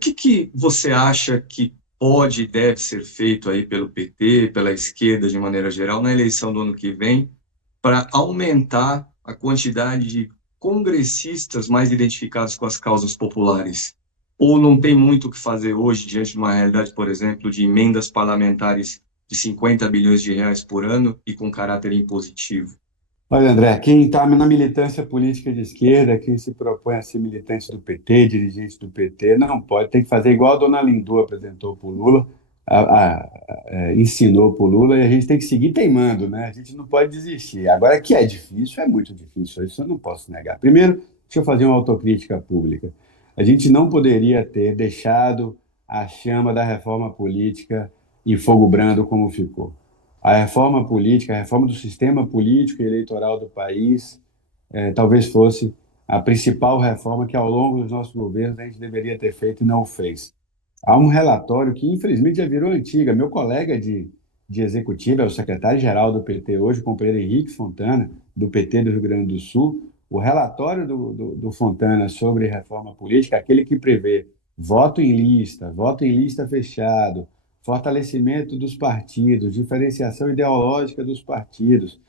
que você acha que pode e deve ser feito aí pelo PT, pela esquerda de maneira geral, na eleição do ano que vem, para aumentar a quantidade de congressistas mais identificados com as causas populares? Ou não tem muito o que fazer hoje diante de uma realidade, por exemplo, de emendas parlamentares de 50 bilhões de reais por ano e com caráter impositivo? Olha, André, quem está na militância política de esquerda, quem se propõe a ser militante do PT, dirigente do PT, não pode, tem que fazer igual a dona Lindu apresentou para o Lula, ensinou para o Lula, e a gente tem que seguir teimando, né? A gente não pode desistir. Agora, que é difícil, é muito difícil, isso eu não posso negar. Primeiro, deixa eu fazer uma autocrítica pública. A gente não poderia ter deixado a chama da reforma política em fogo brando como ficou. A reforma política, a reforma do sistema político e eleitoral do país, talvez fosse a principal reforma que, ao longo dos nossos governos, a gente deveria ter feito e não o fez. Há um relatório que, infelizmente, já virou antiga. Meu colega de executivo é o secretário-geral do PT hoje, o companheiro Henrique Fontana, do PT do Rio Grande do Sul. O relatório do Fontana sobre reforma política, aquele que prevê voto em lista fechado, fortalecimento dos partidos, diferenciação ideológica dos partidos,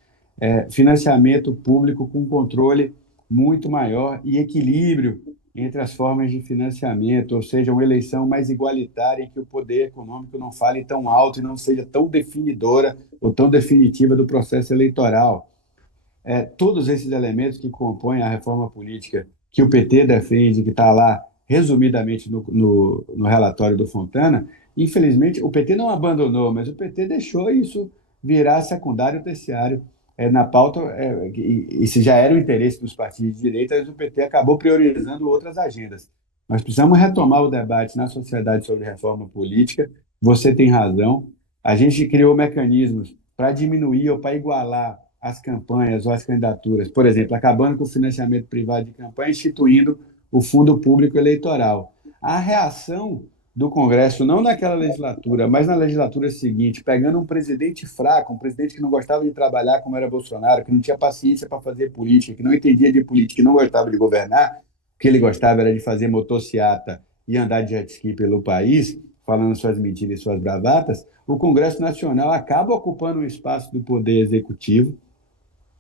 financiamento público com controle muito maior e equilíbrio entre as formas de financiamento, ou seja, uma eleição mais igualitária em que o poder econômico não fale tão alto e não seja tão definidora ou tão definitiva do processo eleitoral. Todos esses elementos que compõem a reforma política que o PT defende, que está lá resumidamente no relatório do Fontana, infelizmente o PT não abandonou, mas o PT deixou isso virar secundário ou terciário na pauta. Isso já era o interesse dos partidos de direita, mas o PT acabou priorizando outras agendas. Nós precisamos retomar o debate na sociedade sobre reforma política. Você tem razão. A gente criou mecanismos para diminuir ou para igualar as campanhas ou as candidaturas, por exemplo, acabando com o financiamento privado de campanha, instituindo o Fundo Público Eleitoral. A reação do Congresso, não naquela legislatura, mas na legislatura seguinte, pegando um presidente fraco, um presidente que não gostava de trabalhar como era Bolsonaro, que não tinha paciência para fazer política, que não entendia de política, que não gostava de governar, o que ele gostava era de fazer motociata e andar de jet ski pelo país, falando suas mentiras e suas bravatas, o Congresso Nacional acaba ocupando um espaço do poder executivo,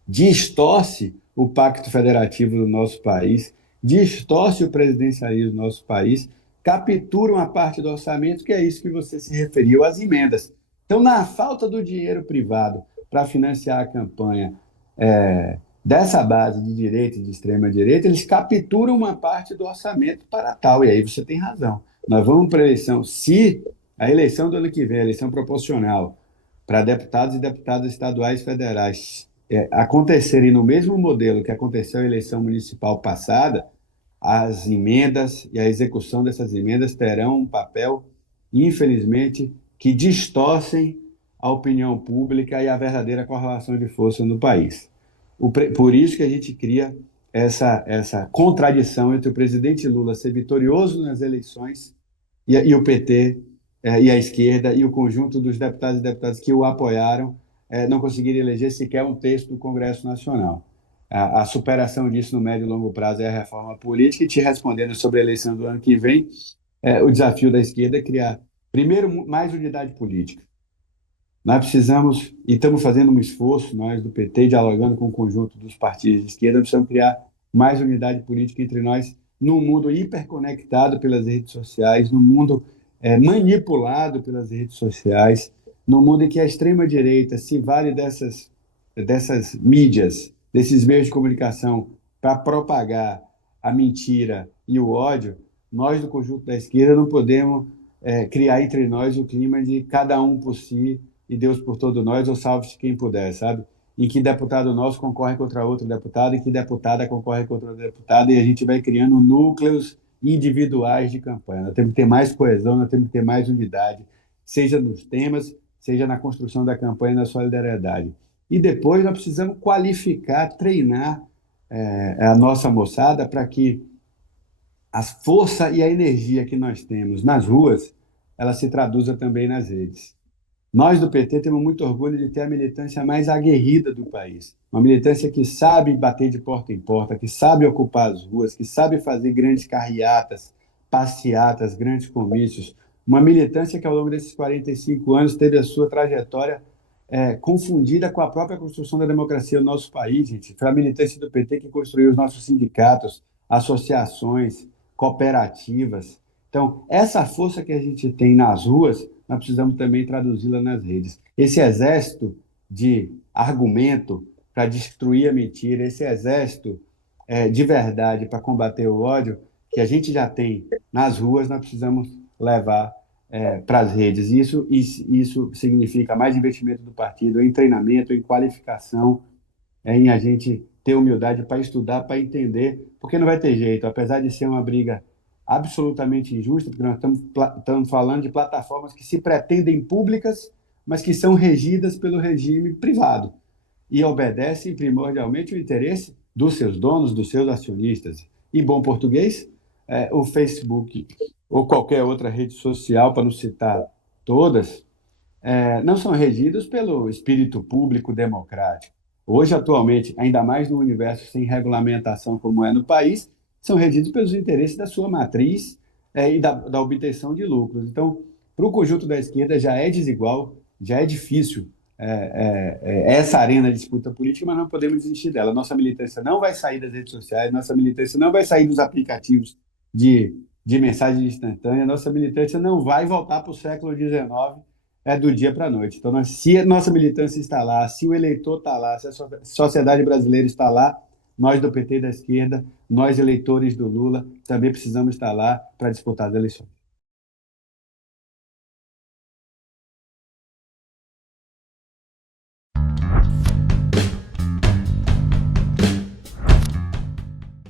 distorce o pacto federativo do nosso país, distorce o presidencialismo do nosso país, captura uma parte do orçamento, que é isso que você se referiu, as emendas. Então, na falta do dinheiro privado para financiar a campanha dessa base de direita e de extrema-direita, eles capturam uma parte do orçamento para tal. E aí você tem razão. Nós vamos para a eleição. Se a eleição do ano que vem, a eleição proporcional para deputados e deputadas estaduais e federais acontecerem no mesmo modelo que aconteceu a eleição municipal passada, as emendas e a execução dessas emendas terão um papel, infelizmente, que distorcem a opinião pública e a verdadeira correlação de força no país. Por isso que a gente cria essa contradição entre o presidente Lula ser vitorioso nas eleições e o PT e a esquerda e o conjunto dos deputados e deputadas que o apoiaram não conseguiram eleger sequer um terço do Congresso Nacional. A superação disso no médio e longo prazo é a reforma política. E te respondendo sobre a eleição do ano que vem, o desafio da esquerda é criar, primeiro, mais unidade política. Nós precisamos, e estamos fazendo um esforço, nós do PT, dialogando com o conjunto dos partidos de esquerda, precisamos criar mais unidade política entre nós, num mundo hiperconectado pelas redes sociais, num mundo manipulado pelas redes sociais, num mundo em que a extrema-direita se vale dessas mídias, desses meios de comunicação, para propagar a mentira e o ódio. Nós, do conjunto da esquerda, não podemos criar entre nós o clima de cada um por si e Deus por todos nós, ou salve-se quem puder, sabe? Em que deputado nosso concorre contra outro deputado, em que deputada concorre contra outra deputada, e a gente vai criando núcleos individuais de campanha. Nós temos que ter mais coesão, nós temos que ter mais unidade, seja nos temas, seja na construção da campanha, na solidariedade. E depois nós precisamos qualificar, treinar a nossa moçada para que a força e a energia que nós temos nas ruas, ela se traduza também nas redes. Nós do PT temos muito orgulho de ter a militância mais aguerrida do país. Uma militância que sabe bater de porta em porta, que sabe ocupar as ruas, que sabe fazer grandes carreatas passeatas, grandes comícios, uma militância que ao longo desses 45 anos teve a sua trajetória confundida com a própria construção da democracia no nosso país, gente. Foi a militância do PT que construiu os nossos sindicatos, associações, cooperativas. Então, essa força que a gente tem nas ruas, nós precisamos também traduzi-la nas redes. Esse exército de argumento para destruir a mentira, esse exército de verdade para combater o ódio, que a gente já tem nas ruas, nós precisamos levar para as redes. Isso significa mais investimento do partido em treinamento, em qualificação, em a gente ter humildade para estudar, para entender, porque não vai ter jeito, apesar de ser uma briga absolutamente injusta, porque nós estamos falando de plataformas que se pretendem públicas, mas que são regidas pelo regime privado e obedecem primordialmente o interesse dos seus donos, dos seus acionistas. Em bom português, o Facebook ou qualquer outra rede social, para não citar todas, não são regidos pelo espírito público democrático. Hoje, atualmente, ainda mais no universo sem regulamentação como é no país, são regidos pelos interesses da sua matriz e da obtenção de lucros. Então, para o conjunto da esquerda já é desigual, já é difícil essa arena de disputa política, mas não podemos desistir dela. Nossa militância não vai sair das redes sociais, nossa militância não vai sair dos aplicativos de mensagem instantânea, nossa militância não vai voltar para o século XIX do dia para a noite. Então, se a nossa militância está lá, se o eleitor está lá, se a sociedade brasileira está lá, nós do PT e da esquerda, nós eleitores do Lula, também precisamos estar lá para disputar as eleições.